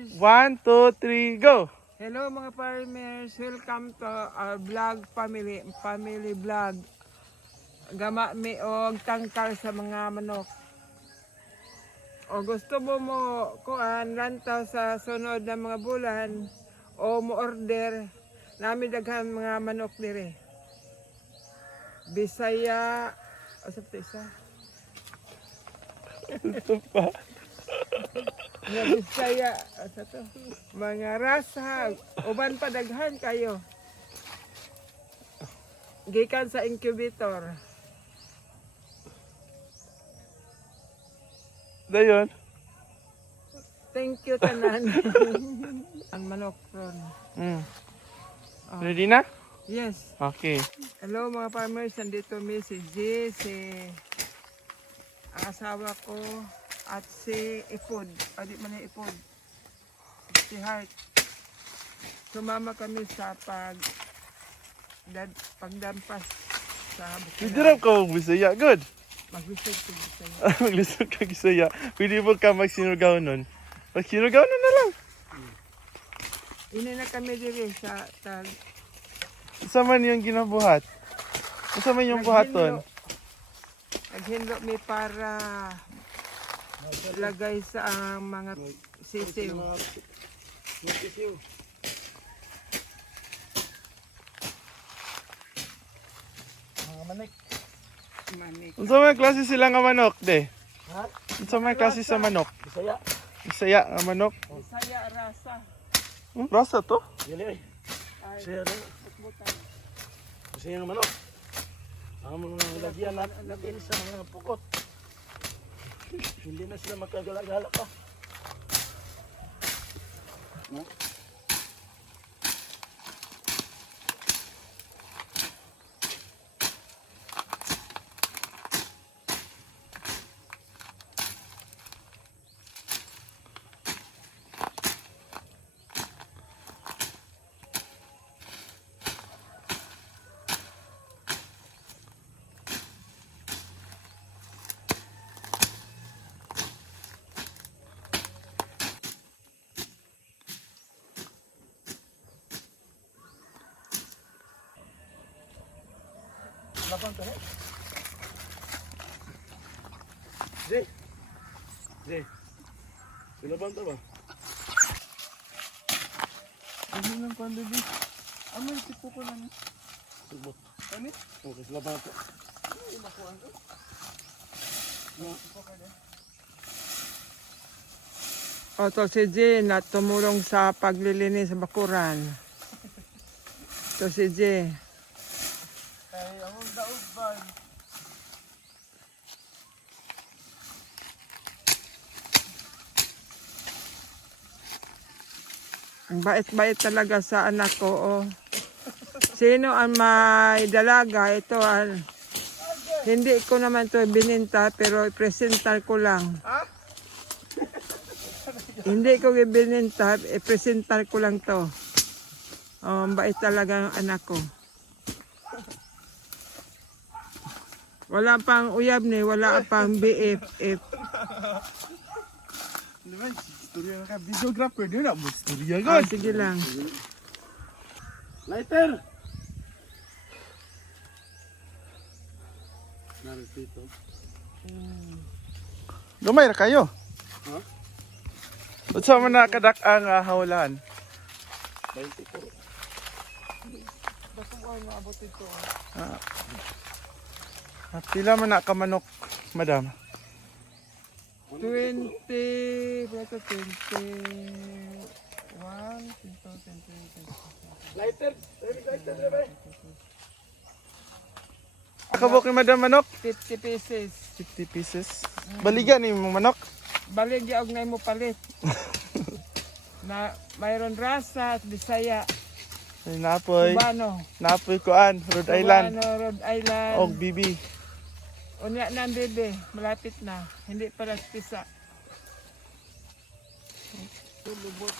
farmers! 1, 2, 3, go! Hello mga farmers! Welcome to our vlog family vlog. Gama mi og tangkal sa mga manok. O gusto mo kuan lantaw sa sunod na mga bulan o mo order nami daghan mga manok dire. Bisaya, asa to isa? Ito pa. Mga Bisaya, asa to? Mga rasa, uban pa daghan kayo. Gikan sa incubator. Dayon. Thank you tanan. Ang manok ron. Ready na? Yes. Okay. Hello mga farmers, nandito mi si G, ang asawa ko at si Ipod. Adi man na Ipod. Si Heart. Sumama kami sa pagdampas sa Pwede Bukidnon. rin ka mag-Bisaya. Good. Mag-visit ko Bisaya. Mag-listen ka Bisaya. Pwede mo ka magsinugaw nun. Magsinugaw na lang. Ini na kami diri sa tag. Isa man yung ginabuhat. Isa man yung buhaton. Naghinlo mi para lagay sa mga sisiw. Manik. Unsa may klase sila nga manok, de? Unsa may klase sa manok? Bisaya. Bisaya nga manok. Bisaya rasa. Rasa to? Dili. Ay, Bisaya na. butbutan. Bisaya ng manok. Ang mga lagyan natin sa mga pukot. Hindi na sila magkagala-gala pa. No? Labang ka na. Jay. Jay. Silabang ka ba? Ano lang pa, baby? Ano yung tipo ko lang? Subot. Ano? Okay, silabang ka. O to si J na tumulong sa paglilinis sa bakuran. To si J. Ay, among daog ba? Ang bait-bait talaga sa anak ko. Oh. Sino ang may dalaga? Ito hindi ko naman to bininta pero i-presentar ko lang. Hindi ko bininta, i-presentar ko lang to. Oh, ang bait talaga ang anak ko. Wala pang uyab ni, wala pang BFF. Naman, istorya na ka. Videographer din na. Mag-istorya Oh, ka. sige lang. Lighter! Narito. Gamay na kayo. Ha? Ba't sa man nakadak ang hawlaan? 24. Basta ko maabot ito. Pila man na kamanok, madam? 20, beto 21, 20, Lighter! Lighter, bebe! Akabok ni madam manok? 50 pieces. 50 pieces. Baligan ni mong manok? Balik yung na mo palit. Na mayroon rasa at Bisaya, Ay, Napoy. Cubano, Napoy kuan, Rhode Island. Cubano, Rhode Island. Og bibi. Unya na bebe, malapit na. Hindi pa pisa. Lubot.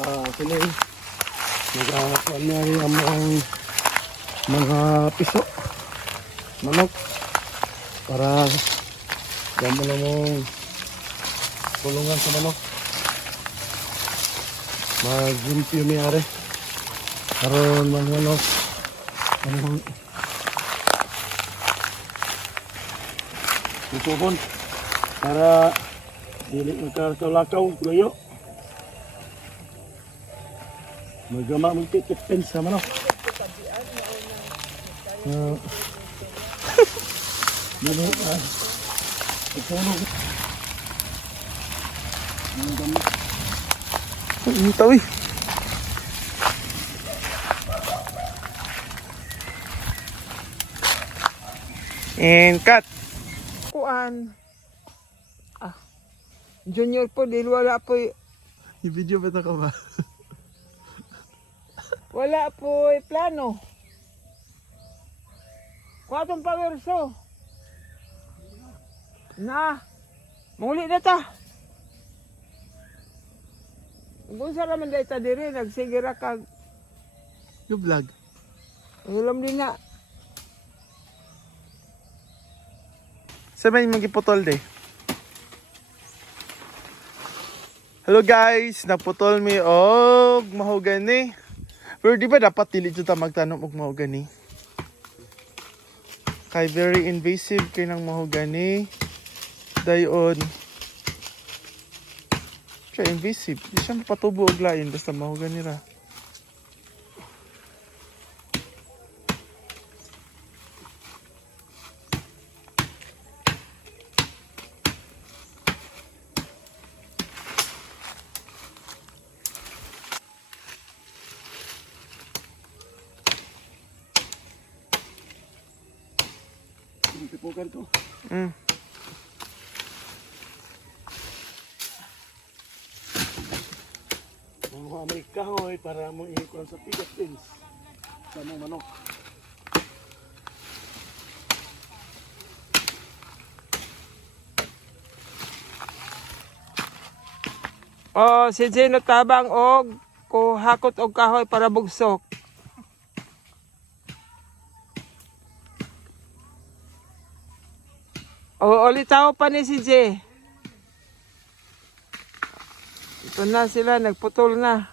Sila nag-aakuan na rin ang mga piso, manok, para gamo na mong kulungan sa manok. Mag-limpyo niya rin. Karoon mga manok. Ipupon para dili magkalakaw gayo. Magama mo titipin sa manok. Dili ipuno. Ang tawi. And cut. Kuan. Junior po, dili wala po. Yung video ba ito ka ba? Wala po plano. Kuwatong pawerso. Na. Muli na ta. Kung sa naman dahil ta diri, nagsigira kag. Yung vlog. Alam din na. Sabay magiputol de. Hello guys, naputol mi og mahogani. Pero di ba dapat dili jud ta magtanom og mahogani? Kay very invasive kay ng mahogani. Dayon. Siya invasive. Di siya mapatubo og lain basta mahogani ra. Tipukan to. Mga Amerikahoy para mo ikuan sa Philippines sa mga manok. Si Jeno tabang og hakot og kahoy para bugsok. Ulitaw pa ni si J. Ito na sila, nagputol na.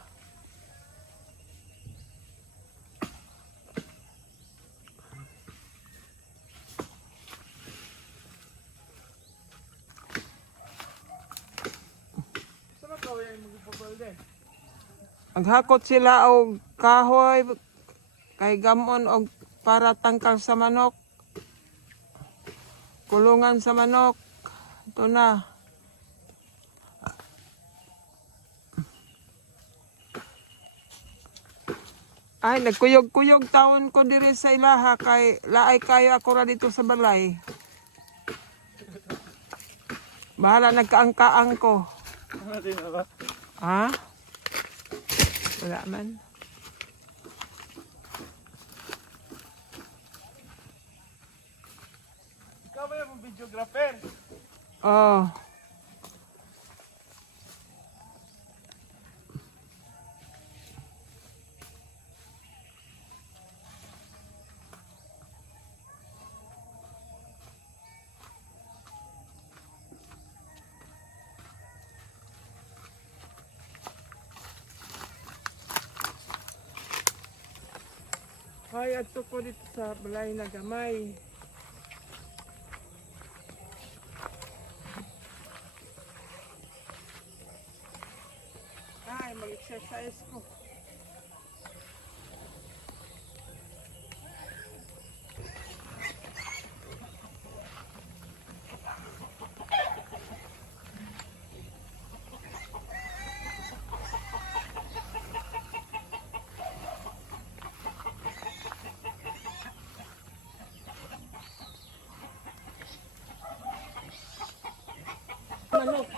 Naghakot sila og kahoy kay gamon og para tangkal sa manok. Kulungan sa manok. Ito na. Ay, nagkuyog-kuyog taon ko diri sa ilaha kay laay kayo ako ra dito sa balay. Bahala nagkaangkaang ko. Ha? Wala man. Ikaw ba yung videographer? Oh. Ay, ato ko dito sa balay na gamay. Ay, mag-exercise ko. Manok.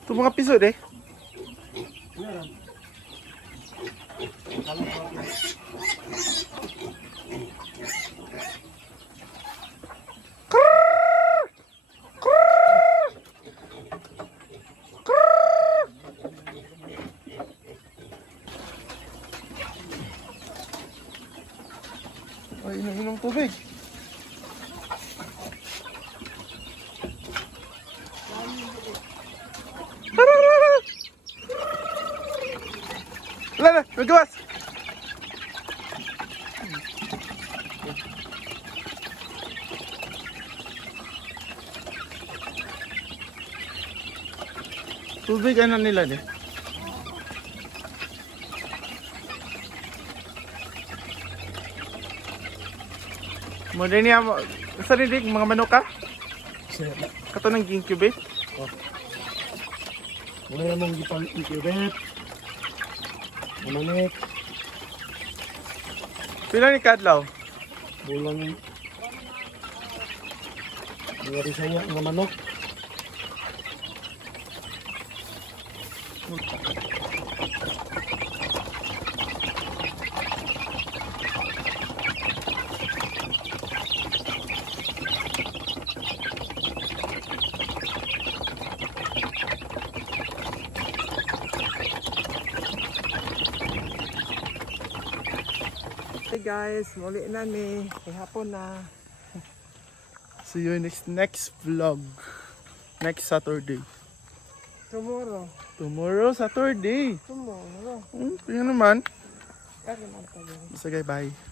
Ito mga piso eh. Meron. Kalang Magawas! Tubig ano nila ni? Muna niya mo. Sa rin mga manok ka? Sir, Kato ng incubate? wala mong gipang incubate. Manik, Pila ni Kadlaw? bulang mga risaya ng manok. Hey guys, muli na ni. Hapon na. See you next vlog. Next Saturday. Tomorrow. Tomorrow, Saturday. Tomorrow. Yun naman. Kaya naman tayo. Sige, bye.